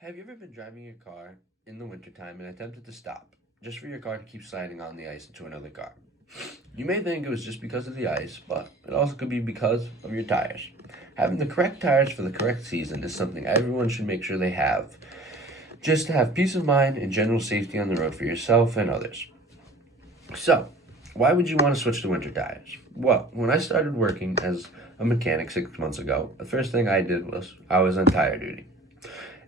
Have you ever been driving your car in the wintertime and attempted to stop, just for your car to keep sliding on the ice into another car? You may think it was just because of the ice, but it also could be because of your tires. Having the correct tires for the correct season is something everyone should make sure they have, just to have peace of mind and general safety on the road for yourself and others. So, why would you want to switch to winter tires? Well, when I started working as a mechanic 6 months ago, the first thing I did was I was on tire duty.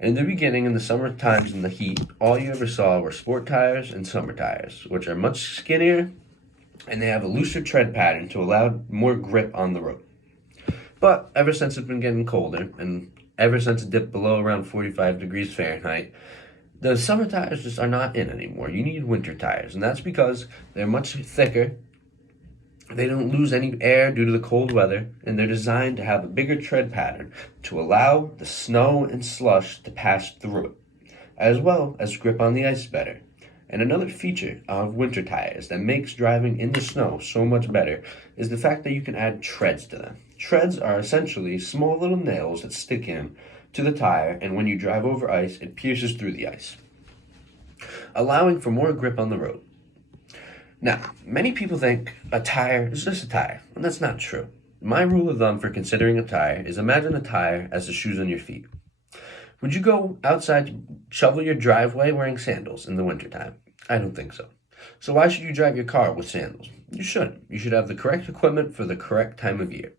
In the beginning, in the summer times in the heat, all you ever saw were sport tires and summer tires, which are much skinnier and they have a looser tread pattern to allow more grip on the road. But ever since it's been getting colder, and ever since it dipped below around 45 degrees Fahrenheit, the summer tires just are not in anymore. You need winter tires, and that's because they're much thicker. They don't lose any air due to the cold weather, and they're designed to have a bigger tread pattern to allow the snow and slush to pass through it, as well as grip on the ice better. And another feature of winter tires that makes driving in the snow so much better is the fact that you can add treads to them. Treads are essentially small little nails that stick in to the tire, and when you drive over ice, it pierces through the ice, allowing for more grip on the road. Now, many people think a tire is just a tire, and that's not true. My rule of thumb for considering a tire is imagine a tire as the shoes on your feet. Would you go outside to shovel your driveway wearing sandals in the wintertime? I don't think so. So why should you drive your car with sandals? You shouldn't. You should have the correct equipment for the correct time of year.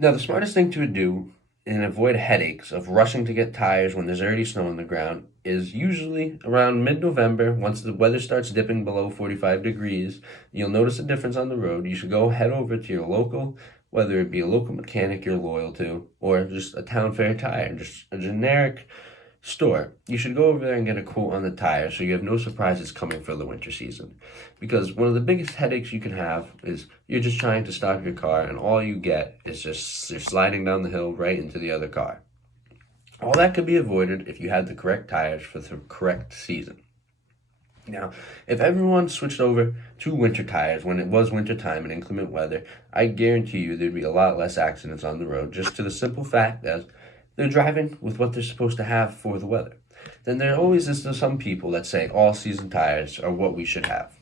Now, the smartest thing to do and avoid headaches of rushing to get tires when there's already snow on the ground is usually around mid-November. Once the weather starts dipping below 45 degrees, you'll notice a difference on the road. You should go head over to your local, whether it be a local mechanic you're loyal to or just a town fair tire, just a generic store. You should go over there and get a quote on the tire so you have no surprises coming for the winter season. Because one of the biggest headaches you can have is you're just trying to stop your car and all you get is just you're sliding down the hill right into the other car. All that could be avoided if you had the correct tires for the correct season. Now, if everyone switched over to winter tires when it was winter time and inclement weather, I guarantee you there'd be a lot less accidents on the road, just to the simple fact that they're driving with what they're supposed to have for the weather. Then there always is some people that say all-season tires are what we should have.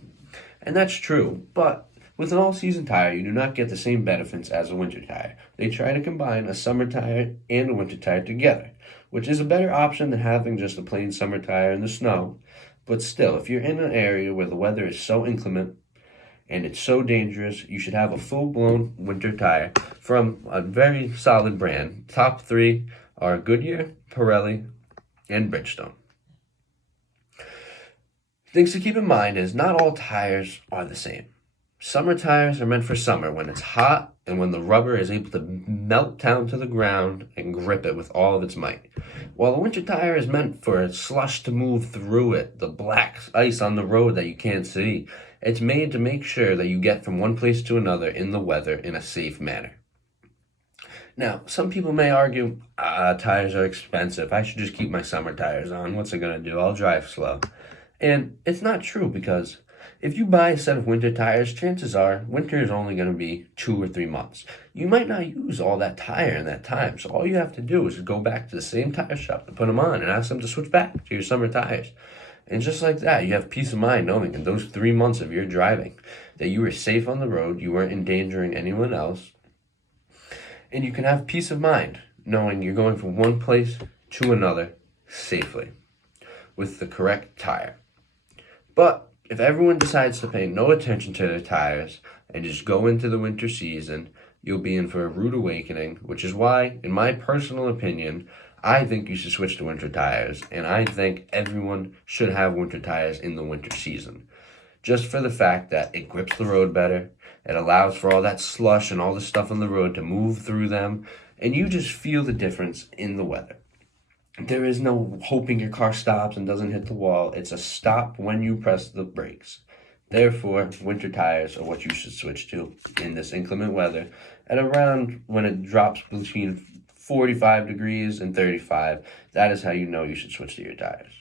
And that's true, but with an all-season tire, you do not get the same benefits as a winter tire. They try to combine a summer tire and a winter tire together, which is a better option than having just a plain summer tire in the snow. But still, if you're in an area where the weather is so inclement and it's so dangerous, you should have a full-blown winter tire from a very solid brand. Top three are Goodyear, Pirelli, and Bridgestone. Things to keep in mind is not all tires are the same. Summer tires are meant for summer when it's hot and when the rubber is able to melt down to the ground and grip it with all of its might. While a winter tire is meant for slush to move through it, the black ice on the road that you can't see. It's made to make sure that you get from one place to another in the weather in a safe manner. Now, some people may argue, tires are expensive. I should just keep my summer tires on. What's it going to do? I'll drive slow. And it's not true because if you buy a set of winter tires, chances are winter is only going to be 2 or 3 months. You might not use all that tire in that time. So all you have to do is go back to the same tire shop to put them on and ask them to switch back to your summer tires. And just like that, you have peace of mind knowing in those 3 months of your driving that you were safe on the road, you weren't endangering anyone else, and you can have peace of mind knowing you're going from one place to another safely with the correct tire. But if everyone decides to pay no attention to their tires and just go into the winter season, you'll be in for a rude awakening, which is why, in my personal opinion, I think you should switch to winter tires, and I think everyone should have winter tires in the winter season. Just for the fact that it grips the road better, it allows for all that slush and all the stuff on the road to move through them, and you just feel the difference in the weather. There is no hoping your car stops and doesn't hit the wall. It's a stop when you press the brakes. Therefore, winter tires are what you should switch to in this inclement weather at around when it drops between 45 degrees and 35. That is how you know you should switch to your tires.